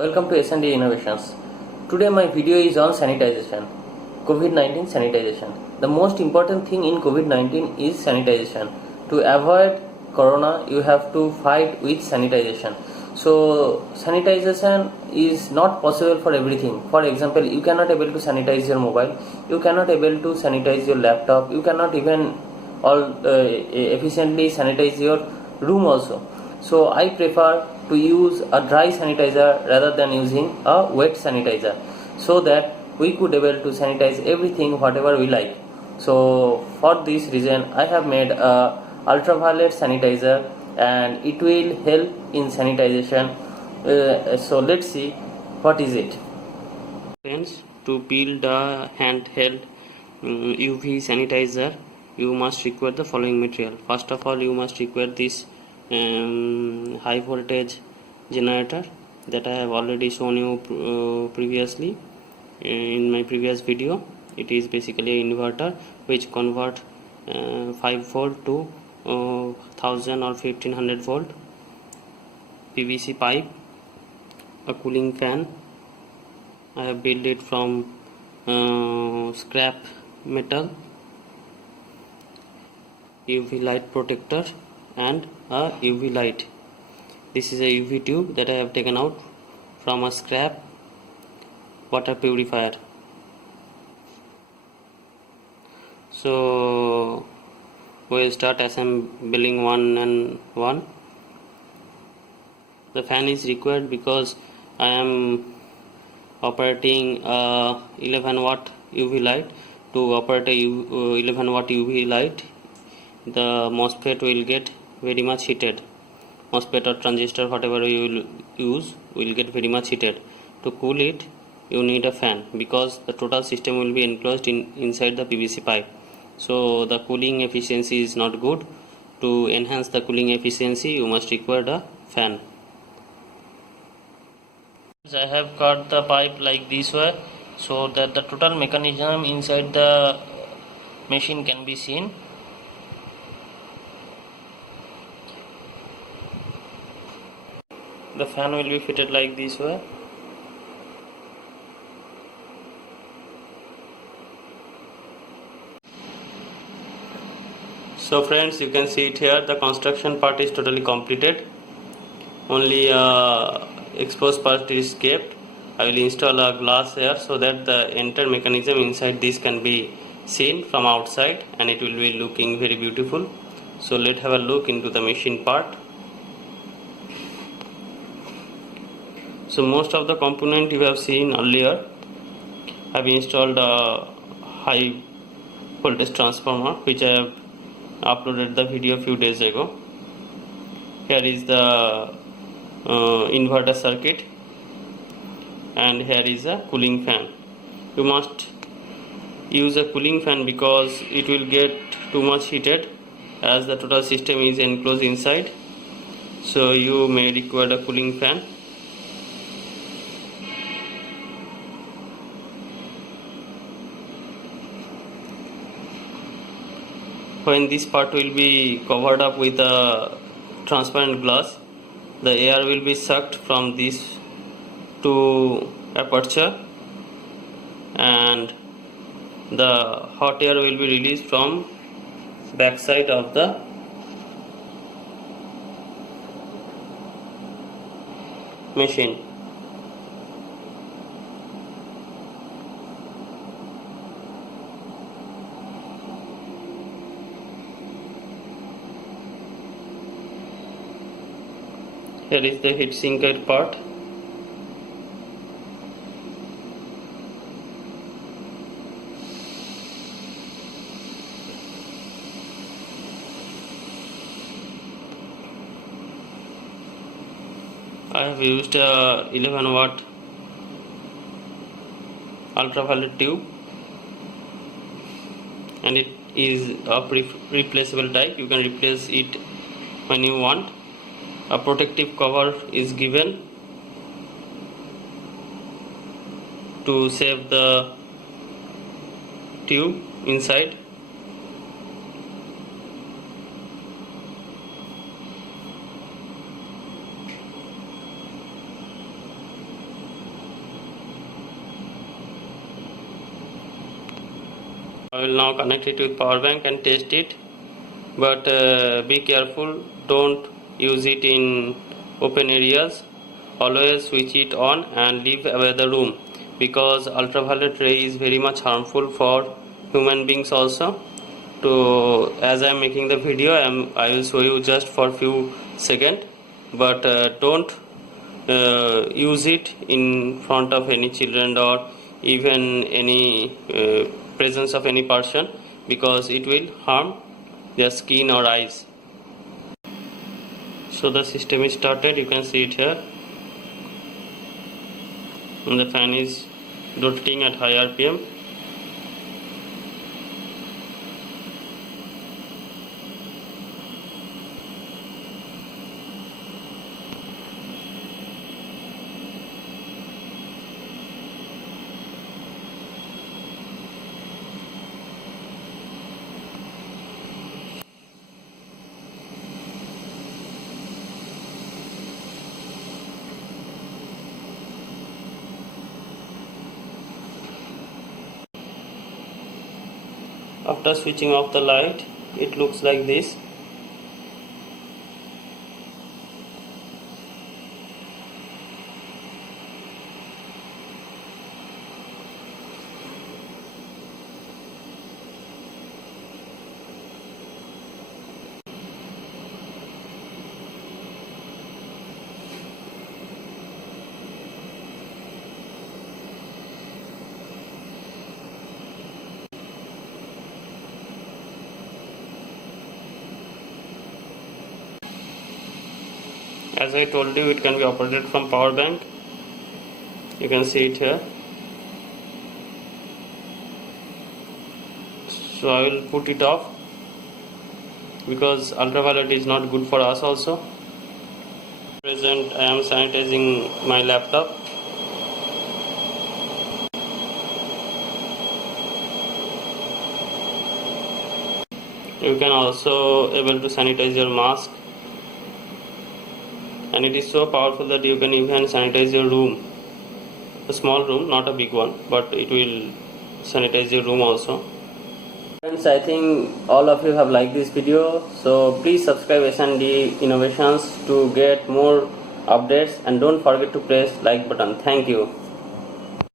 Welcome to S&D Innovations. Today my video is on sanitization. COVID-19 sanitization. The most important thing in COVID-19 is sanitization. To avoid corona, you have to fight with sanitization. So sanitization is not possible for everything. For example, you cannot able to sanitize your mobile, you cannot able to sanitize your laptop, you cannot even efficiently sanitize your room also. So I prefer to use a dry sanitizer rather than using a wet sanitizer, so that we could able to sanitize everything whatever we like. So for this reason I have made a ultraviolet sanitizer and it will help in sanitization. So let's see what is it. Friends, to build a handheld UV sanitizer, you must require the following material. First of all, you must require this high voltage generator that I have already shown you previously in my previous video. It is basically an inverter which convert 5 volt to 1000 or 1500 volt. PVC pipe, a cooling fan. I have built it from scrap metal, UV light protector and a UV light. This is a UV tube that I have taken out from a scrap water purifier. So we'll start assembling one and one. The fan is required because I am operating 11 watt UV light. To operate a 11 watt UV light, the MOSFET will get very much heated. MOSFET or transistor, whatever you will use, will get very much heated. To cool it, you need a fan because the total system will be enclosed inside the PVC pipe. So the cooling efficiency is not good. To enhance the cooling efficiency, you must require a fan. I have cut the pipe like this way so that the total mechanism inside the machine can be seen. The fan will be fitted like this way. So friends, you can see it here, the construction part is totally completed. Only exposed part is kept. I will install a glass here so that the entire mechanism inside this can be seen from outside and it will be looking very beautiful. So let's have a look into the machine part. So most of the component you have seen earlier. I have installed a high voltage transformer which I have uploaded the video a few days ago. Here is the inverter circuit and here is a cooling fan. You must use a cooling fan because it will get too much heated as the total system is enclosed inside. So you may require a cooling fan. When this part will be covered up with a transparent glass, the air will be sucked from this to aperture and the hot air will be released from back side of the machine. Here is the heat sinker part. I have used a 11 watt ultraviolet tube and it is of replaceable type. You can replace it when you want. A protective cover is given to save the tube inside. I will now connect it with power bank and test it, but be careful, don't use it in open areas. Always switch it on and leave away the room, because ultraviolet ray is very much harmful for human beings also. So as I am making the video, I will show you just for few seconds, but don't use it in front of any children or even any presence of any person, because it will harm their skin or eyes. So the system is started, you can see it here, and the fan is rotating at high RPM. After switching off the light, it looks like this. As I told you, it can be operated from power bank. You can see it here. So I will put it off, because ultraviolet is not good for us also. Present, I am sanitizing my laptop. You can also able to sanitize your mask, and it is so powerful that you can even sanitize your room, a small room, not a big one, but it will sanitize your room also. Friends, I think all of you have liked this video, so please subscribe S&D Innovations to get more updates, and don't forget to press like button. Thank you.